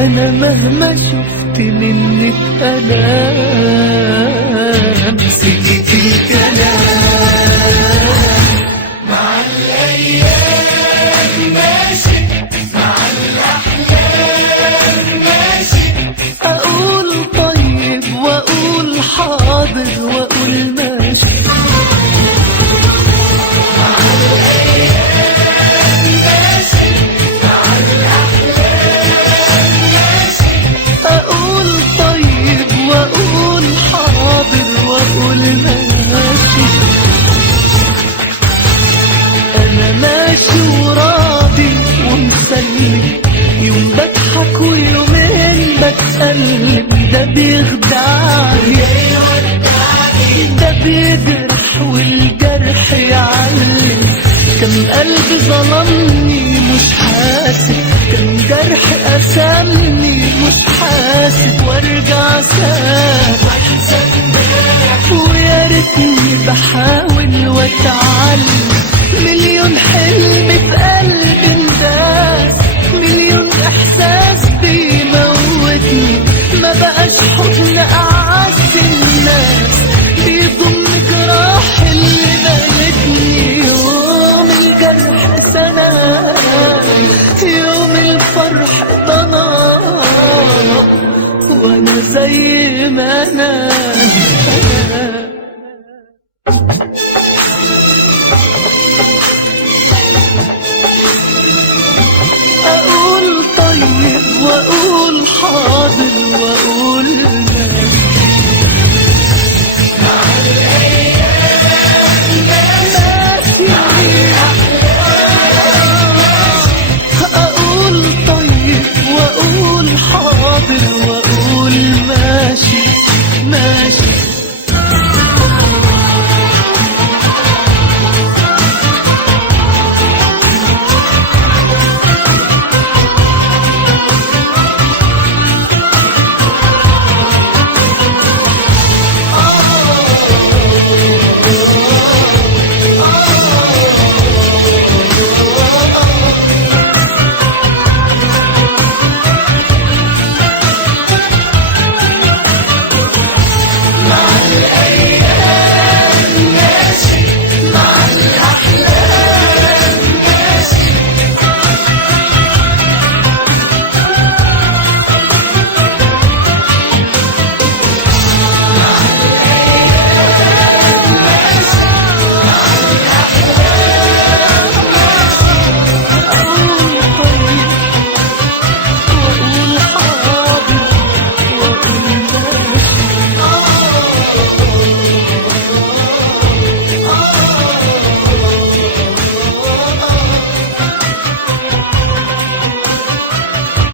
أنا مهما شفت منك ألام سكت الكلام. مع الأيام ماشي، مع الأحلام ماشي. أقول طيب وأقول حاضر وأقول ماشي. مع الأيام ماشي، مع الأحلام ماشي. أقول طيب وأقول حاضر وأقول ماشي. أنا ماشي وراضي ومسلم، يوم بضحك ويومين بتألم. ده بيخدعني ده بيجرح والجرح يعلم. كم قلب ظلمني مش حاسب، كم جرح قسمني مش حاسب. وارجع ويا ريتني بحاول واتعلم. مليون حلم في قلبي انداس، مليون احساس بيموتني. ما بقاش حضن اعز الناس، بيضم جراح اللي مالتني. يوم الجرح سنة، يوم الفرح ضنا، وانا زي ما انا.